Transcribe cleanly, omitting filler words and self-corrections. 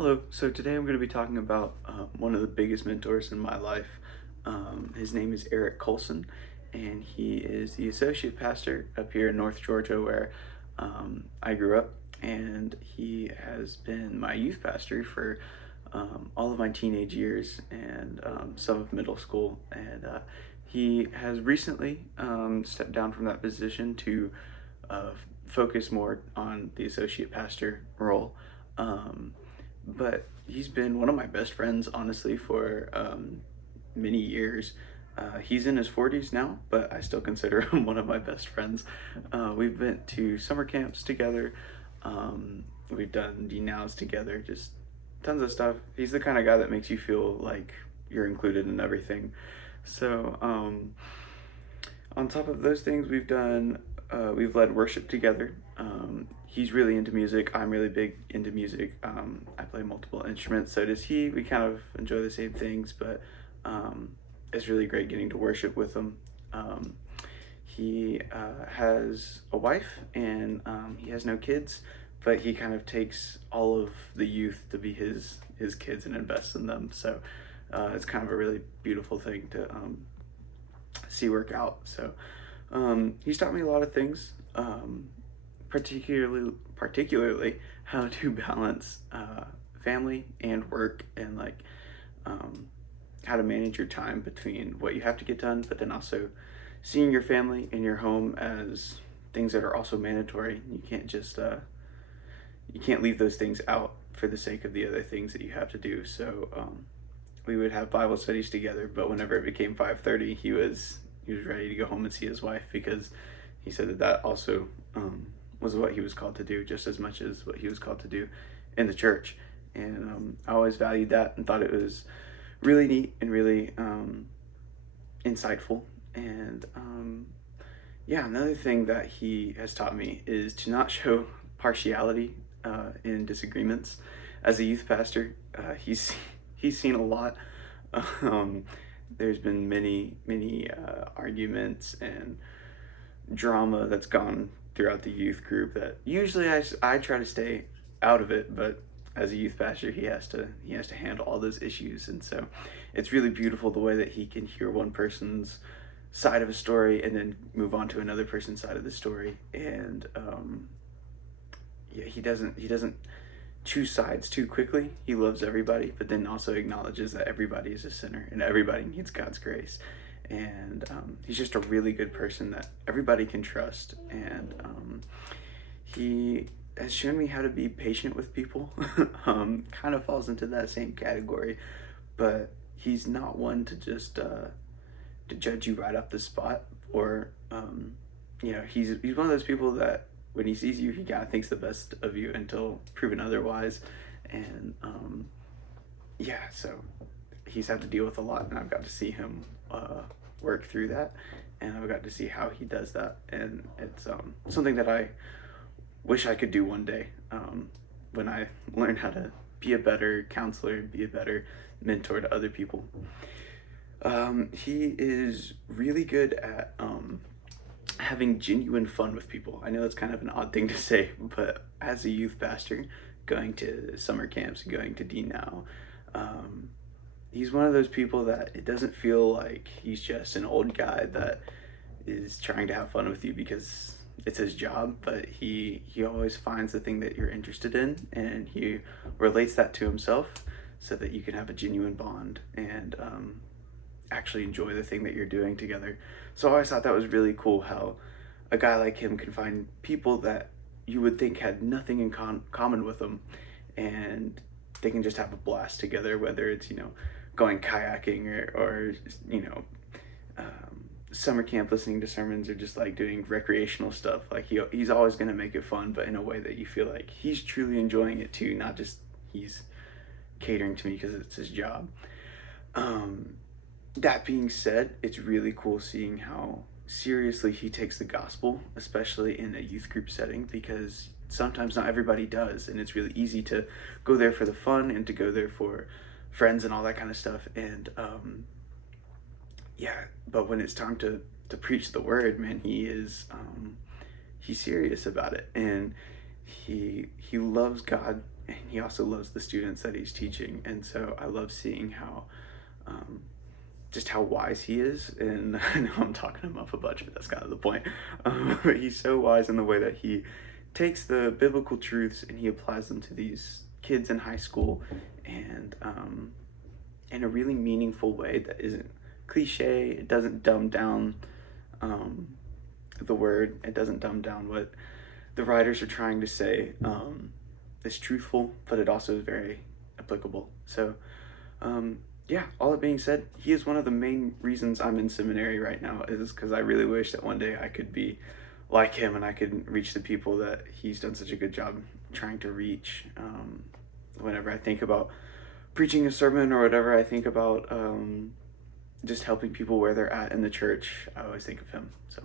Hello. So today I'm going to be talking about one of the biggest mentors in my life. His name is Eric Colson, and he is the associate pastor up here in North Georgia, where I grew up. And he has been my youth pastor for all of my teenage years and some of middle school. And he has recently stepped down from that position to uh, focus more on the associate pastor role. Um, but he's been one of my best friends, honestly, for many years. He's in his 40s now, but I still consider him one of my best friends. We've been to summer camps together. We've done D-Nows together, just tons of stuff. He's the kind of guy that makes you feel like you're included in everything. So, on top of those things, we've led worship together. He's really into music. I'm really big into music. I play multiple instruments, so does he. We kind of enjoy the same things, but it's really great getting to worship with him. Um, he has a wife and he has no kids, but he kind of takes all of the youth to be his kids and invests in them. So it's kind of a really beautiful thing to see work out. So he's taught me a lot of things, particularly how to balance family and work, and like um, how to manage your time between what you have to get done, but then also seeing your family and your home as things that are also mandatory. You can't leave those things out for the sake of the other things that you have to do. So we would have Bible studies together, but whenever it became 5:30, he was ready to go home and see his wife, because he said that also was what he was called to do just as much as what he was called to do in the church. And I always valued that and thought it was really neat and really insightful. And yeah, another thing that he has taught me is to not show partiality in disagreements. As a youth pastor, he's seen a lot. Um, there's been many arguments and drama that's gone throughout the youth group that usually I try to stay out of it, but as a youth pastor he has to handle all those issues. And so it's really beautiful the way that he can hear one person's side of a story and then move on to another person's side of the story. And yeah, he doesn't choose sides too quickly. He loves everybody, but then also acknowledges that everybody is a sinner and everybody needs God's grace. And he's just a really good person that everybody can trust. And he has shown me how to be patient with people. Kind of falls into that same category, but he's not one to just to judge you right off the spot. Or he's one of those people that when he sees you, he kind of thinks the best of you until proven otherwise. And yeah, so he's had to deal with a lot, and I've got to see him work through that, and I've got to see how he does that. And it's something that I wish I could do one day, when I learn how to be a better counselor, be a better mentor to other people. He is really good at having genuine fun with people. I know that's kind of an odd thing to say, but as a youth pastor, going to summer camps, going to D now, um, he's one of those people that it doesn't feel like he's just an old guy that is trying to have fun with you because it's his job. But he always finds the thing that you're interested in, and he relates that to himself so that you can have a genuine bond and actually enjoy the thing that you're doing together. So I always thought that was really cool how a guy like him can find people that you would think had nothing in common with them, and they can just have a blast together, whether it's going kayaking or summer camp, listening to sermons, or just like doing recreational stuff. Like he's always going to make it fun, but in a way that you feel like he's truly enjoying it too, not just he's catering to me because it's his job. um, that being said, it's really cool seeing how seriously he takes the gospel, especially in a youth group setting, because sometimes not everybody does, and it's really easy to go there for the fun and to go there for friends and all that kind of stuff. And yeah, but when it's time to preach the word, man, he's serious about it, and he loves God and he also loves the students that he's teaching. And so I love seeing how um, just how wise he is. And I know I'm talking him up a bunch, but that's kind of the point. But he's so wise in the way that he takes the biblical truths and he applies them to these kids in high school, and in a really meaningful way that isn't cliche. It doesn't dumb down um, the word. It doesn't dumb down what the writers are trying to say. It's truthful, but it also is very applicable. So, yeah, all that being said, he is one of the main reasons I'm in seminary right now, is because I really wish that one day I could be like him and I could reach the people that he's done such a good job trying to reach. Whenever I think about preaching a sermon or whatever, I think about just helping people where they're at in the church, I always think of him. So